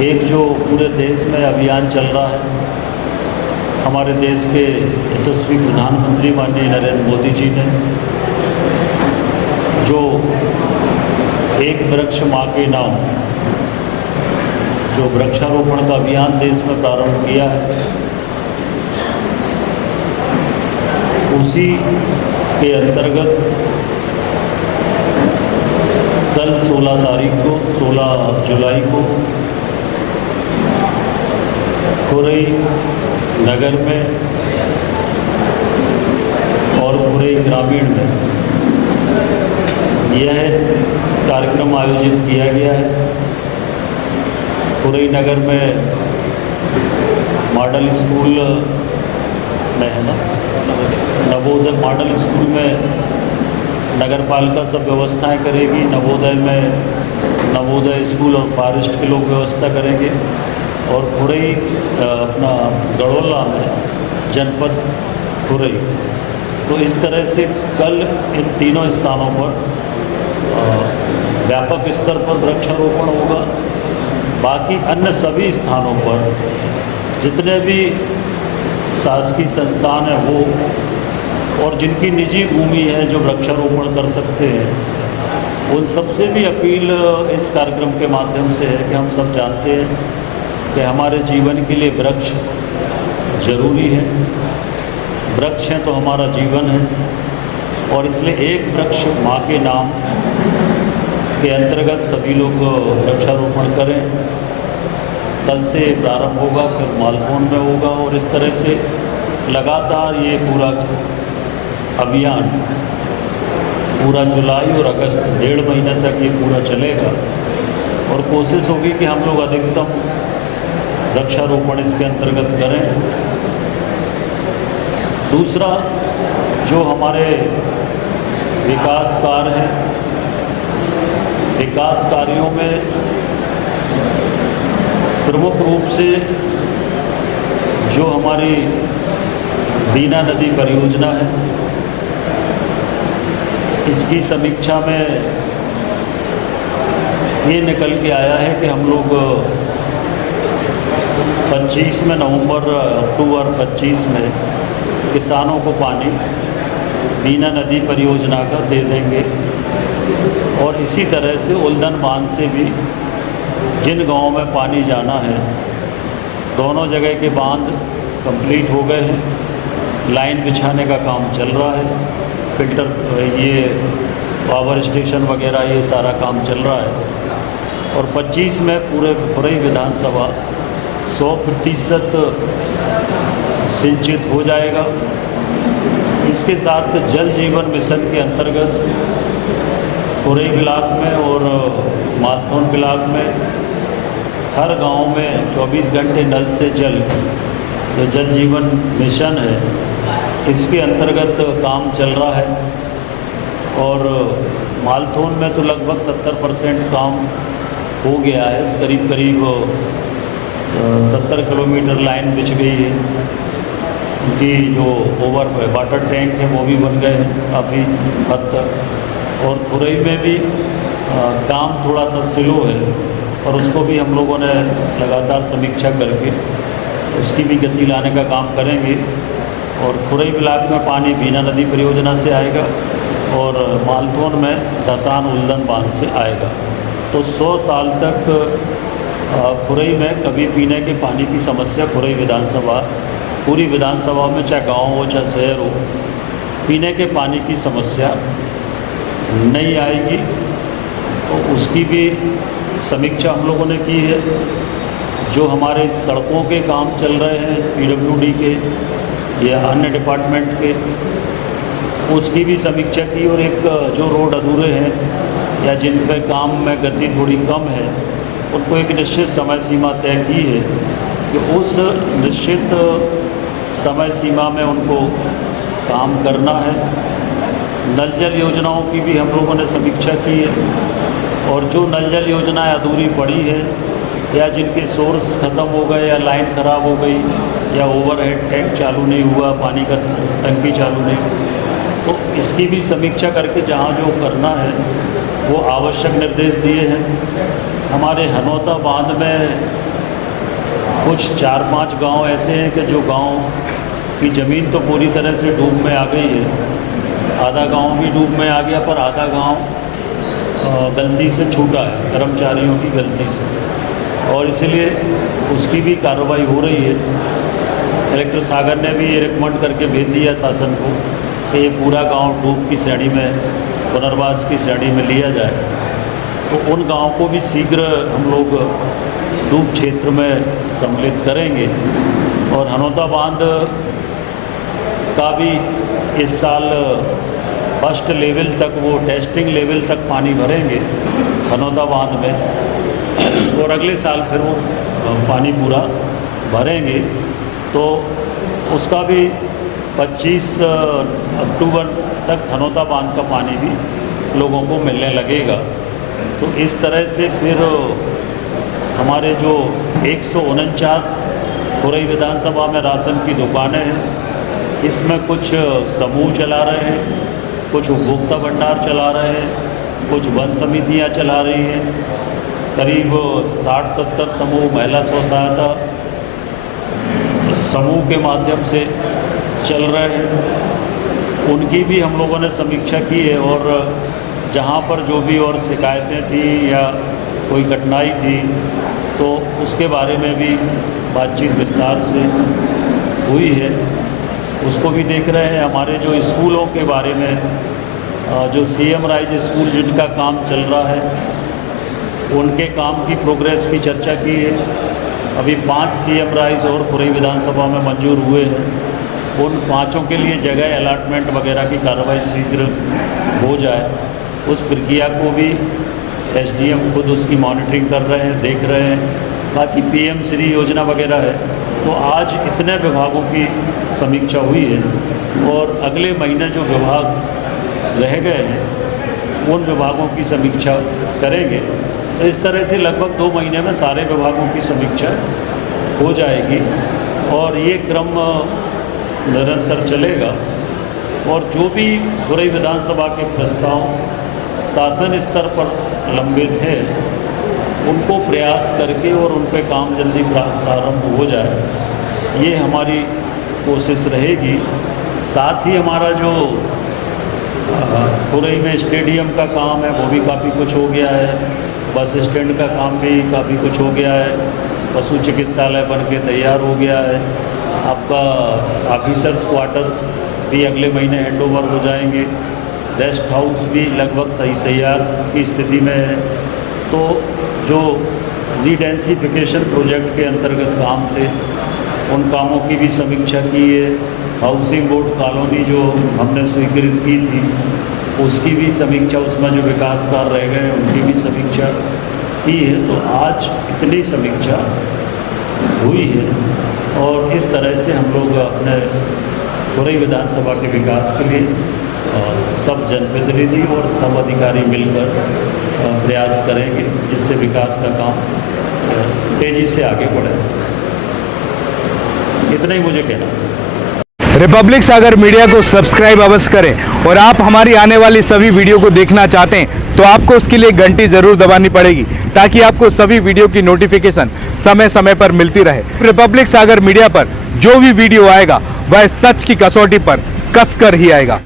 एक जो पूरे देश में अभियान चल रहा है, हमारे देश के यशस्वी प्रधानमंत्री माननीय नरेंद्र मोदी जी ने जो एक वृक्ष माँ के नाम जो वृक्षारोपण का अभियान देश में प्रारंभ किया है, उसी के अंतर्गत कल 16 जुलाई को खुरई नगर में और खुरई ग्रामीण में यह कार्यक्रम आयोजित किया गया है। खुरई नगर में मॉडल स्कूल में है ना, नवोदय मॉडल स्कूल में नगर पालिका सब व्यवस्थाएं करेगी। नवोदय में नवोदय स्कूल और फॉरेस्ट के लोग व्यवस्था करेंगे और खुरई अपना गड़ोला में जनपद खुरई। तो इस तरह से कल इन तीनों स्थानों पर व्यापक स्तर पर वृक्षारोपण होगा। बाकी अन्य सभी स्थानों पर जितने भी शासकीय संस्थान हैं वो और जिनकी निजी भूमि है जो वृक्षारोपण कर सकते हैं, उन सबसे भी अपील इस कार्यक्रम के माध्यम से है कि हम सब जानते हैं कि हमारे जीवन के लिए वृक्ष जरूरी है। वृक्ष हैं तो हमारा जीवन है और इसलिए एक वृक्ष माँ के नाम के अंतर्गत सभी लोग वृक्षारोपण करें। कल से प्रारंभ होगा, फिर मालथौन में होगा और इस तरह से लगातार ये पूरा अभियान पूरा जुलाई और अगस्त 1.5 महीने तक ये पूरा चलेगा और कोशिश होगी कि हम लोग अधिकतम वृक्षारोपण इसके अंतर्गत करें। दूसरा, जो हमारे विकास कार्य हैं, विकास कार्यों में प्रमुख रूप से जो हमारी बीना नदी परियोजना है, इसकी समीक्षा में ये निकल के आया है कि हम लोग 25 में अक्टूबर 25 में किसानों को पानी बीना नदी परियोजना का दे देंगे और इसी तरह से उल्दन बांध से भी जिन गांवों में पानी जाना है, दोनों जगह के बांध कंप्लीट हो गए हैं। लाइन बिछाने का काम चल रहा है, फिल्टर ये पावर स्टेशन वगैरह ये सारा काम चल रहा है और 25 में पूरे खुरई विधानसभा 100% सिंचित हो जाएगा। इसके साथ जल जीवन मिशन के अंतर्गत खुरई ब्लॉक में और मालथौन ब्लॉक में हर गांव में 24 घंटे नल से जल, जो जल जीवन मिशन है, इसके अंतर्गत काम चल रहा है और मालथौन में तो लगभग 70% काम हो गया है। करीब 70 किलोमीटर लाइन बिछ गई है। उनकी जो ओवर वाटर टैंक है वो भी बन गए हैं काफ़ी हद तक और खुरई में भी काम थोड़ा सा स्लो है और उसको भी हम लोगों ने लगातार समीक्षा करके उसकी भी गति लाने का काम करेंगे और खुरई ब्लॉक में पानी बीना नदी परियोजना से आएगा और मालथौन में धसान उल्दन बांध से आएगा। तो 100 साल तक खुरई में कभी पीने के पानी की समस्या खुरई विधानसभा, पूरी विधानसभा में चाहे गांव हो चाहे शहर हो, पीने के पानी की समस्या नहीं आएगी। तो उसकी भी समीक्षा हम लोगों ने की है। जो हमारे सड़कों के काम चल रहे हैं पीडब्ल्यूडी के या अन्य डिपार्टमेंट के, उसकी भी समीक्षा की और एक जो रोड अधूरे हैं या जिन पर काम में गति थोड़ी कम है, उनको एक निश्चित समय सीमा तय की है कि उस निश्चित समय सीमा में उनको काम करना है। नल जल योजनाओं की भी हम लोगों ने समीक्षा की है और जो नल जल योजनाएँ अधूरी पड़ी है या जिनके सोर्स ख़त्म हो गए या लाइन ख़राब हो गई या ओवरहेड टैंक चालू नहीं हुआ, पानी का टंकी चालू नहीं, तो इसकी भी समीक्षा करके जहाँ जो करना है वो आवश्यक निर्देश दिए हैं। हमारे हनौता बांध में कुछ 4-5 गांव ऐसे हैं कि जो गांव की ज़मीन तो पूरी तरह से डूब में आ गई है, आधा गांव भी डूब में आ गया, पर आधा गांव गलती से छूटा है, कर्मचारियों की गलती से, और इसलिए उसकी भी कार्रवाई हो रही है। कलेक्टर सागर ने भी ये रिकमेंड करके भेज दिया शासन को कि ये पूरा गांव डूब की श्रेणी में, पुनर्वास की श्रेणी में लिया जाए। तो उन गांवों को भी शीघ्र हम लोग डूब क्षेत्र में सम्मिलित करेंगे, और हनौता बांध का भी इस साल फर्स्ट लेवल तक, वो टेस्टिंग लेवल तक पानी भरेंगे हनौता बांध में, और अगले साल फिर वो पानी पूरा भरेंगे। तो उसका भी 25 अक्टूबर तक हनौता बांध का पानी भी लोगों को मिलने लगेगा। तो इस तरह से फिर हमारे जो 149 खुरई विधानसभा में राशन की दुकानें हैं, इसमें कुछ समूह चला रहे हैं, कुछ उपभोक्ता भंडार चला रहे हैं, कुछ वन समितियां चला रही हैं, करीब 60-70 समूह महिला स्व सहायता समूह के माध्यम से चल रहे हैं। उनकी भी हम लोगों ने समीक्षा की है, और जहां पर जो भी और शिकायतें थी या कोई कठिनाई थी, तो उसके बारे में भी बातचीत विस्तार से हुई है, उसको भी देख रहे हैं। हमारे जो स्कूलों के बारे में, जो CM राइज स्कूल जिनका काम चल रहा है, उनके काम की प्रोग्रेस की चर्चा की है। अभी 5 CM राइज और खुरई विधानसभा में मंजूर हुए हैं, उन 5 के लिए जगह अलॉटमेंट वगैरह की कार्रवाई शीघ्र हो जाए, उस प्रक्रिया को भी SDM खुद उसकी मॉनिटरिंग कर रहे हैं, देख रहे हैं। बाकी PM श्री योजना वगैरह है, तो आज इतने विभागों की समीक्षा हुई है, और अगले महीने जो विभाग रह गए हैं उन विभागों की समीक्षा करेंगे। तो इस तरह से लगभग 2 महीने में सारे विभागों की समीक्षा हो जाएगी, और ये क्रम निरंतर चलेगा। और जो भी खुरई विधानसभा के प्रस्ताव शासन स्तर पर लंबित है, उनको प्रयास करके और उन पे काम जल्दी प्रारंभ हो जाए, ये हमारी कोशिश रहेगी। साथ ही हमारा जो खुरई में स्टेडियम का काम है, वो भी काफ़ी कुछ हो गया है, बस स्टैंड का काम भी काफ़ी कुछ हो गया है, पशु चिकित्सालय बन के तैयार हो गया है, आपका ऑफिसर्स क्वार्टर्स भी अगले महीने हैंडओवर हो जाएंगे, रेस्ट हाउस भी लगभग तैयार की स्थिति में है। तो जो रीडेंसिफिकेशन प्रोजेक्ट के अंतर्गत काम थे, उन कामों की भी समीक्षा की है। हाउसिंग बोर्ड कॉलोनी जो हमने स्वीकृत की थी, उसकी भी समीक्षा, उसमें जो विकास कार्य रह गए उनकी भी समीक्षा की है। तो आज इतनी समीक्षा हुई है, और इस तरह से हम लोग अपने खुरई विधानसभा के विकास के लिए सब जनप्रतिनिधि और सब अधिकारी मिलकर प्रयास करेंगे, जिससे विकास का काम तेज़ी से आगे बढ़े। इतना ही मुझे कहना है। रिपब्लिक सागर मीडिया को सब्सक्राइब अवश्य करें, और आप हमारी आने वाली सभी वीडियो को देखना चाहते हैं तो आपको उसके लिए घंटी जरूर दबानी पड़ेगी, ताकि आपको सभी वीडियो की नोटिफिकेशन समय समय पर मिलती रहे। रिपब्लिक सागर मीडिया पर जो भी वीडियो आएगा वह सच की कसौटी पर कसकर ही आएगा।